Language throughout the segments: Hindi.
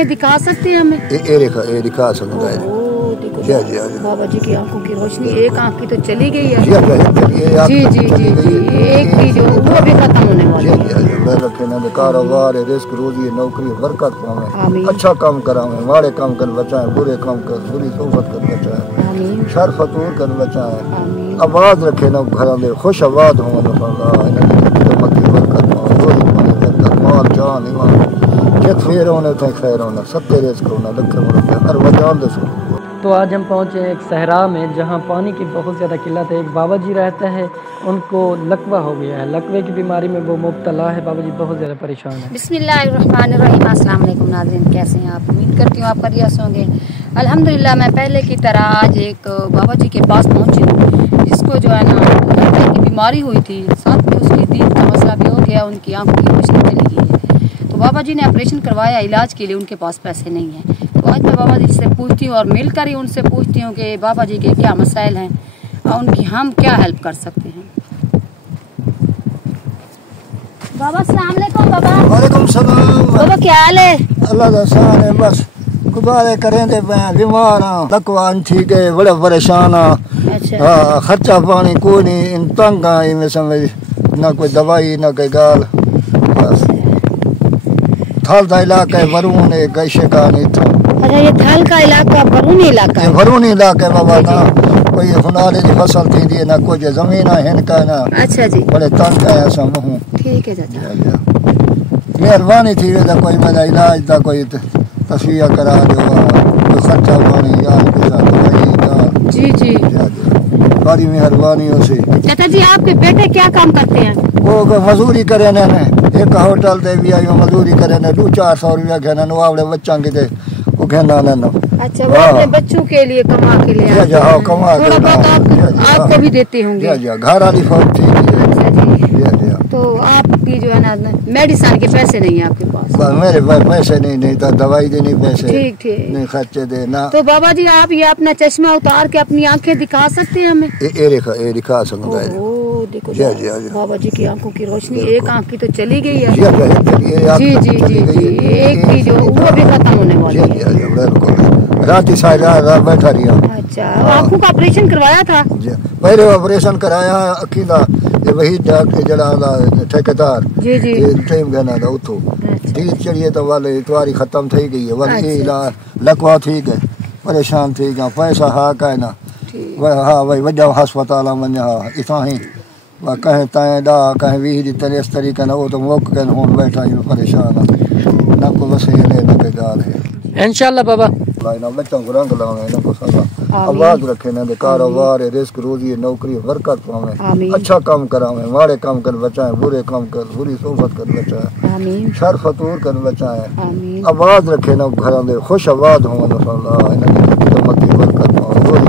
दिखा सकते हैं हमें? दिखा सकता है। देखो जी जी जी। बाबा जी की आंखों की रोशनी एक आंख की तो चली गई है। जी जी जी जी जी एक की जो वो भी खत्म होने वाली है। कारोबार रिस्क रोजी नौकरी बरकत पावे, अच्छा काम करावे, माड़े काम कर बचाए, बुरे काम कर बुरी सोबत कर बचाए, शर फतूर कर बचाए, आवाज रखे ना घर में खुश आबाद हो बरकत माल जान ईमान खैर होने थे खैर होना सबके रिस्क होना लख हर वजान दे। तो आज हम पहुँचे एक सहरा में जहाँ पानी की बहुत ज़्यादा किल्लत है। एक बाबा जी रहते हैं, उनको लकवा हो गया है, लकवे की बीमारी में वो मुब्तला है। बाबा जी बहुत ज़्यादा परेशान है। बिस्मिल्लाहिर्रहमानिर्रहीम। अस्सलाम वालेकुम नाज़रीन, कैसे हैं आप? उम्मीद करती हूँ आप खैरियत होंगे। अल्हम्दुलिल्लाह मैं पहले की तरह आज एक बाबा जी के पास पहुँची हूँ जिसको जो है ना लकवे की बीमारी हुई थी, साथ में उसकी दीद का मसला भी हो गया, उनकी आँखों की रोशनी चली गई है। तो बाबा जी ने ऑपरेशन करवाया, इलाज के लिए उनके पास पैसे नहीं हैं। तो आज मैं बाबा जी से पूछती हूँ और मिलकर ही उनसे पूछती हूँ कि बाबा जी के क्या मसाइल हैं और उनकी हम क्या हेल्प कर सकते हैं। बाबा अस्सलाम वालेकुम। बाबा वालेकुम सलाम। बाबा क्या हाल है? अल्लाह का शान है, बस गुजारे करें दे पे बीमार हां, लकवान ठीक है, बड़े परेशान हां। अच्छा हां, खर्चा पानी कोई नहीं, तंग आई में समझ ना कोई दवाई ना कोई गाल, बस थाल का इलाका है, वरून है, कैसे का नहीं था। अच्छा ये थाल का इलाका वरूनी इलाका है? वरूनी इलाका बाबा ना कोई हुनाले की फसल थी दी ना कुछ जमीन है इनका ना। अच्छा जी बड़े तंग है ऐसा मुँह। ठीक है चाचा, मेहरबानी थी वे कोई मेरा इलाज था, कोई तस्वीर करा दो, कोई खर्चा पानी यार के साथ दवाई का। जी जी बड़ी मेहरबानी हो सी। चाचा जी आपके बेटे क्या काम करते हैं? वो मजदूरी करे ने एक होटल ते भी आई मजदूरी करे ने 200-400 रुपया घेना नो आवड़े बच्चा के ते वो घेना न। अच्छा वो अपने बच्चों के लिए कमा के लिए जाओ कमा थोड़ा बहुत आपको भी देते होंगे? घर वाली फौज थी। तो आपकी जो है ना मेडिसिन के पैसे नहीं है आपके पास? मेरे पैसे नहीं था, दवाई देनी पैसे ठीक ठीक नहीं, खर्चे देना। तो बाबा जी आप ये अपना चश्मा उतार के अपनी आंखें दिखा सकते हैं हमें? दिखा सकता है। देखो जी जी जी। बाबा जी की आंखों की रोशनी एक आंख की तो चली गई है। जी जी जी जी एक की जो वो भी खत्म होने वाली है। रात सारी बैठा रही। अच्छा आंखों का ऑपरेशन करवाया था? पहले ऑपरेशन कराया अखी का, वही डॉक्टर जड़ा ठेकेदार जी जी टाइम गना था उतो दीद चढ़िए तो वाले इतवारी खत्म थी गई है, वाली लकवा ठीक है, परेशान थी गया, पैसा हा का है ना हाँ भाई वॾा हस्पताल वञ, हाँ इथां ही कहें ताएं ॾा कहें 20 जी तरीक़े तरीक़े न वो तो मोक कन हुन बैठा आहियूं परेशान न को वसील है न कोई ॻाल्हि है। इंशाल्लाह बाबा ना बच्चों को रंग लावे न को सदा आवाज रखे न कारोबार रिस्क रोजी नौकरी बरकत पावे, अच्छा काम करावे, माड़े काम कर बचाए, बुरे काम कर बुरी सोबत कर बचाए, शर फतूर कर बचाए, आवाज रखे न घर में खुश आबाद हो बरकत पावे,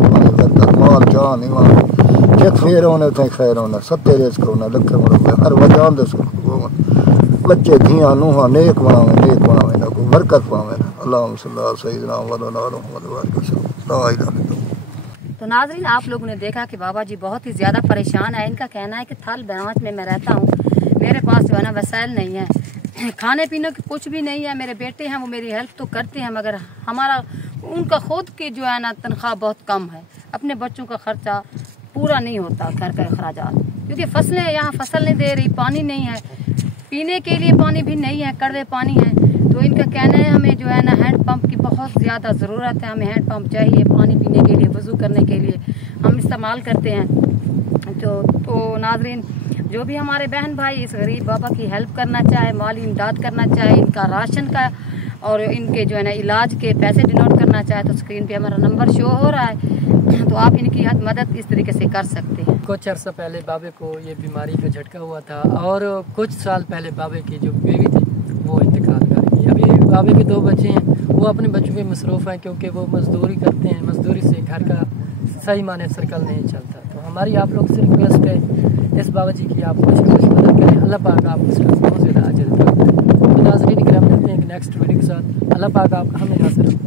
माल जान ईमान खैर होने थे खैर होना सबके रिस्क होना लख हर वजान दे बच्चे धिया नूहा नेक बनावे ना को बरकत पावे ना। अल्लाहुम्मा सल्ली अला सय्यिदिना मुहम्मद व अला। तो नाज़रीन आप लोगों ने देखा कि बाबा जी बहुत ही ज़्यादा परेशान है। इनका कहना है कि थल ब्रांच में मैं रहता हूँ, मेरे पास जो है ना वसाइल नहीं है, खाने पीने की कुछ भी नहीं है। मेरे बेटे हैं वो मेरी हेल्प तो करते हैं मगर हमारा उनका खुद की जो है ना तनख्वाह बहुत कम है, अपने बच्चों का खर्चा पूरा नहीं होता, घर का अखराजात, क्योंकि फसलें यहाँ फसल नहीं दे रही, पानी नहीं है, पीने के लिए पानी भी नहीं है, कड़वे पानी है। तो इनका कहना है हमें जो है ना हैंड पंप की बहुत ज़्यादा ज़रूरत है, हमें हैंड पंप चाहिए पानी पीने के लिए, वज़ू करने के लिए हम इस्तेमाल करते हैं। तो नाज़रीन जो भी हमारे बहन भाई इस गरीब बाबा की हेल्प करना चाहे, माली इमदाद करना चाहे, इनका राशन का और इनके जो है ना इलाज के पैसे डिनोट करना चाहे तो स्क्रीन पे हमारा नंबर शो हो रहा है, तो आप इनकी मदद इस तरीके से कर सकते हैं। कुछ अर्सा पहले बाबे को ये बीमारी का झटका हुआ था और कुछ साल पहले बाबे की जो बीवी थी वो इंतकाल कर गई। अभी बाबे के 2 बच्चे हैं, वो अपने बच्चों में मसरूफ़ हैं क्योंकि वो मजदूरी करते हैं, मजदूरी से घर का सही माने सर्कल नहीं चलता। तो हमारी आप लोग से रिक्वेस्ट है इस बाबा जी की आप कुछ मदद करें, अल्लाह पाक आप उसका बहुत ज़्यादा अजर करते हैं। तो नाज़रीन हम मिलते हैं नेक्स्ट वीडियो के साथ। अल्लाह पाक आप हमें हासिल